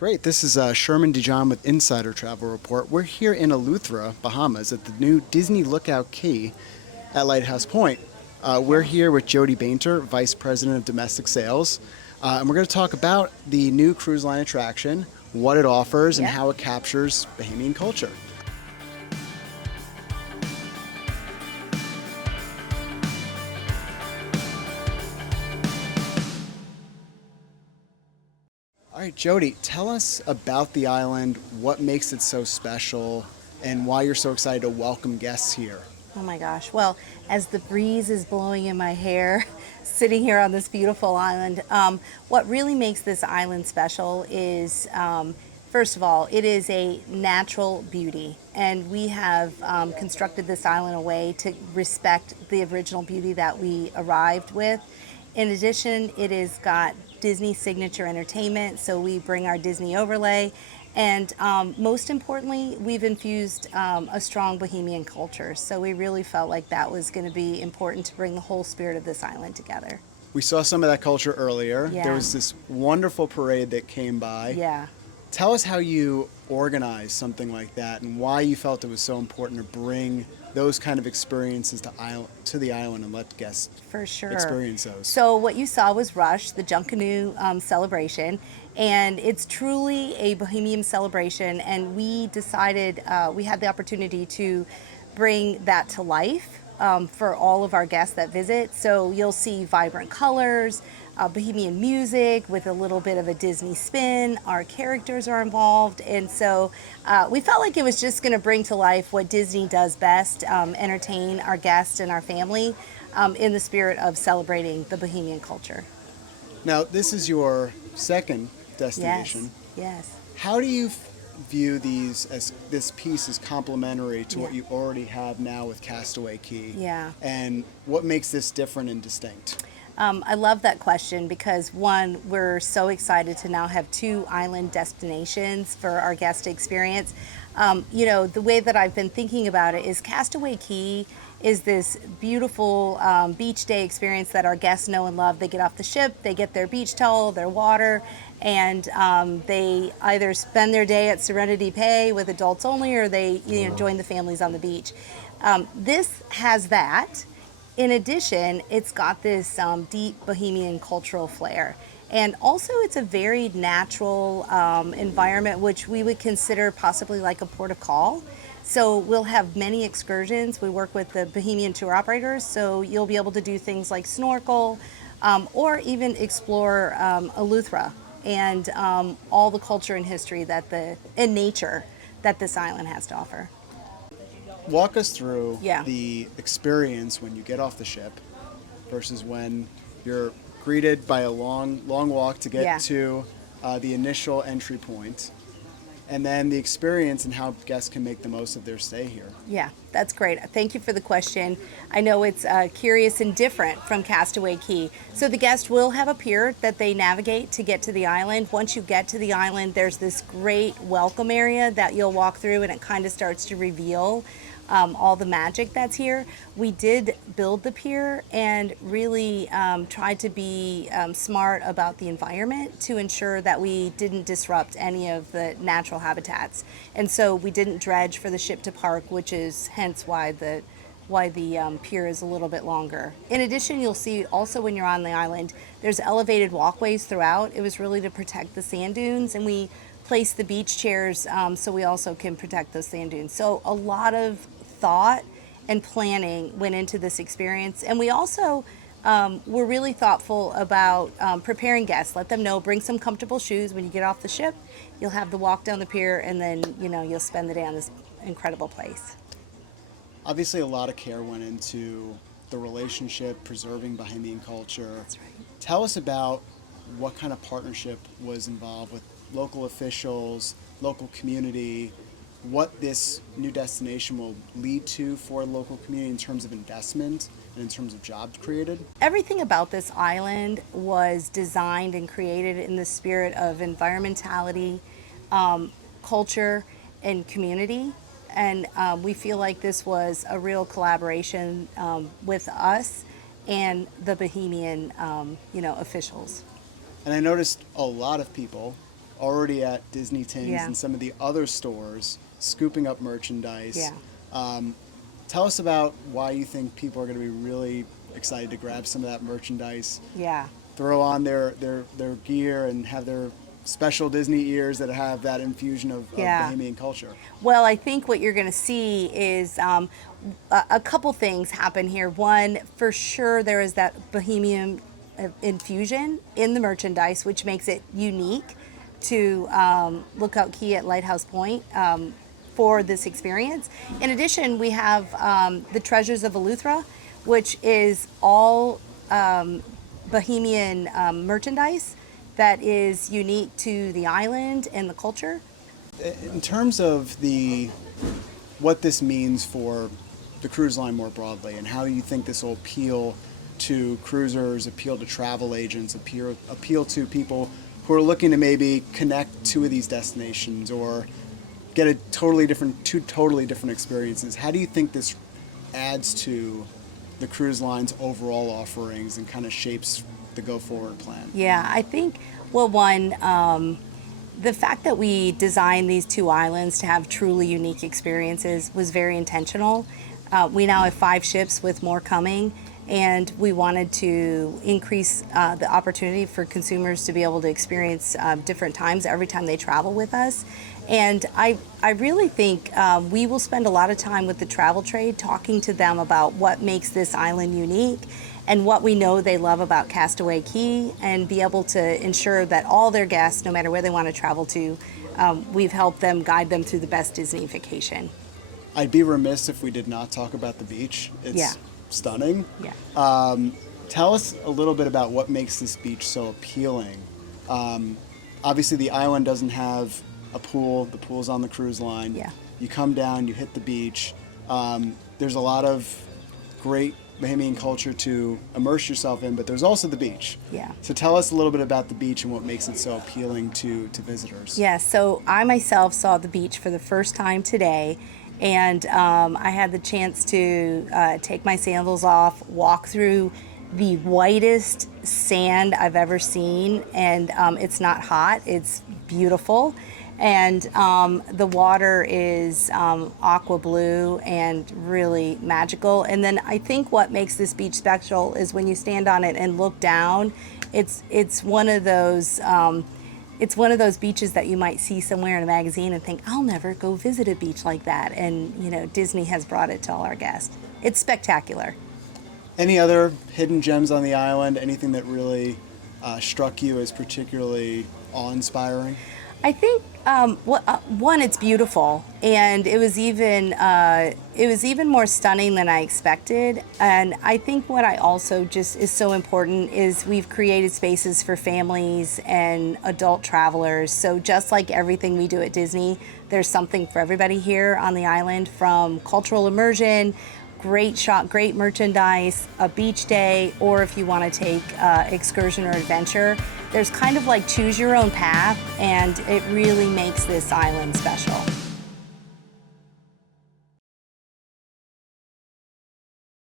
Great. This is Sherman Dijon with Insider Travel Report. We're here in Eleuthera, Bahamas, at the new Disney Lookout Cay at Lighthouse Point. We're here with Jody Bainter, Vice President of Domestic Sales, and we're going to talk about the new cruise line attraction, what it offers, and Yeah. how it captures Bahamian culture. All right, Jody, tell us about the island, what makes it so special, and why you're so excited to welcome guests here. Oh my gosh. Well, as the breeze is blowing in my hair, sitting here on this beautiful island, what really makes this island special is, first of all, it is a natural beauty. And we have constructed this island in a way to respect the original beauty that we arrived with. In addition, it has got Disney signature entertainment, so we bring our Disney overlay. And most importantly, we've infused a strong Bohemian culture. So we really felt like that was going to be important to bring the whole spirit of this island together. We saw some of that culture earlier. Yeah. There was this wonderful parade that came by. Yeah. Tell us how you organized something like that and why you felt it was so important to bring those kind of experiences to the island and let guests For sure. experience those. So what you saw was Rush, the Junkanoo celebration, and it's truly a Bohemian celebration. And we decided we had the opportunity to bring that to life for all of our guests that visit. So you'll see vibrant colors, Bohemian music with a little bit of a Disney spin. Our characters are involved, and so we felt like it was just going to bring to life what Disney does best: entertain our guests and our family in the spirit of celebrating the Bohemian culture. Now, this is your second Yes, destination. yes. How do you view these as this piece is complementary to what Yeah. you already have now with Castaway Cay? Yeah. And what makes this different and distinct? I love that question because one, we're so excited to now have two island destinations for our guest experience. The way that I've been thinking about it is Castaway Cay is this beautiful beach day experience that our guests know and love. They get off the ship, they get their beach towel, their water, and they either spend their day at Serenity Bay with adults only, or they join the families on the beach. This has that. In addition, it's got this deep Bohemian cultural flair. And also, it's a very natural environment, which we would consider possibly like a port of call. So we'll have many excursions. We work with the Bohemian tour operators, so you'll be able to do things like snorkel or even explore Eleuthera and all the culture and history and nature that this island has to offer. Walk us through Yeah. the experience when you get off the ship versus when you're greeted by a long walk to get Yeah. to the initial entry point, and then the experience and how guests can make the most of their stay here. Yeah, that's great. Thank you for the question. I know it's curious and different from Castaway Cay. So the guest will have a pier that they navigate to get to the island. Once you get to the island, there's this great welcome area that you'll walk through, and it kind of starts to reveal all the magic that's here. We did build the pier and really tried to be smart about the environment to ensure that we didn't disrupt any of the natural habitats. And so we didn't dredge for the ship to park, which is hence why the pier is a little bit longer. In addition, you'll see also when you're on the island, there's elevated walkways throughout. It was really to protect the sand dunes, and we placed the beach chairs so we also can protect those sand dunes. So a lot of thought and planning went into this experience, and we also were really thoughtful about preparing guests. Let them know, bring some comfortable shoes when you get off the ship. You'll have the walk down the pier, and then you'll spend the day on this incredible place. Obviously, a lot of care went into the relationship, preserving Bahamian culture. That's right. Tell us about what kind of partnership was involved with local officials, local community, what this new destination will lead to for the local community in terms of investment and in terms of jobs created. Everything about this island was designed and created in the spirit of environmentality, culture, and community. And we feel like this was a real collaboration with us and the Bohemian, officials. And I noticed a lot of people already at Disney Tings Yeah. and some of the other stores, scooping up merchandise. Yeah. Tell us about why you think people are going to be really excited to grab some of that merchandise, Yeah. throw on their gear, and have their special Disney ears that have that infusion of Yeah. Bohemian culture. Well, I think what you're going to see is a couple things happen here. One, for sure, there is that Bohemian infusion in the merchandise, which makes it unique to Lookout Cay at Lighthouse Point for this experience. In addition, we have the Treasures of Eleuthera, which is all Bohemian merchandise that is unique to the island and the culture. In terms of what this means for the cruise line more broadly, and how you think this will appeal to cruisers, appeal to travel agents, appeal to people who are looking to maybe connect two of these destinations or get two totally different experiences. How do you think this adds to the cruise line's overall offerings and kind of shapes the go forward plan? Yeah, I think, well, one, the fact that we designed these two islands to have truly unique experiences was very intentional. We now have 5 ships with more coming, and we wanted to increase the opportunity for consumers to be able to experience different times every time they travel with us. And I really think we will spend a lot of time with the travel trade talking to them about what makes this island unique and what we know they love about Castaway Cay, and be able to ensure that all their guests, no matter where they want to travel to, we've helped them guide them through the best Disney vacation. I'd be remiss if we did not talk about the beach. It's Yeah. stunning. Yeah. Tell us a little bit about what makes this beach so appealing. Obviously, the island doesn't have a pool. The pool's on the cruise line. Yeah. You come down, you hit the beach. There's a lot of great Bohemian culture to immerse yourself in, but there's also the beach. Yeah. So tell us a little bit about the beach and what makes it so appealing to visitors. Yeah, so I myself saw the beach for the first time today, and I had the chance to take my sandals off, walk through the whitest sand I've ever seen, and it's not hot, it's beautiful. And the water is aqua blue and really magical. And then I think what makes this beach special is when you stand on it and look down, it's one of those beaches that you might see somewhere in a magazine and think, I'll never go visit a beach like that. And Disney has brought it to all our guests. It's spectacular. Any other hidden gems on the island? Anything that really struck you as particularly awe-inspiring? I think one, it's beautiful, and it was even more stunning than I expected. And I think what I also just is so important is we've created spaces for families and adult travelers. So just like everything we do at Disney, there's something for everybody here on the island, from cultural immersion, great merchandise, a beach day, or if you want to take excursion or adventure. There's kind of like choose your own path, and it really makes this island special.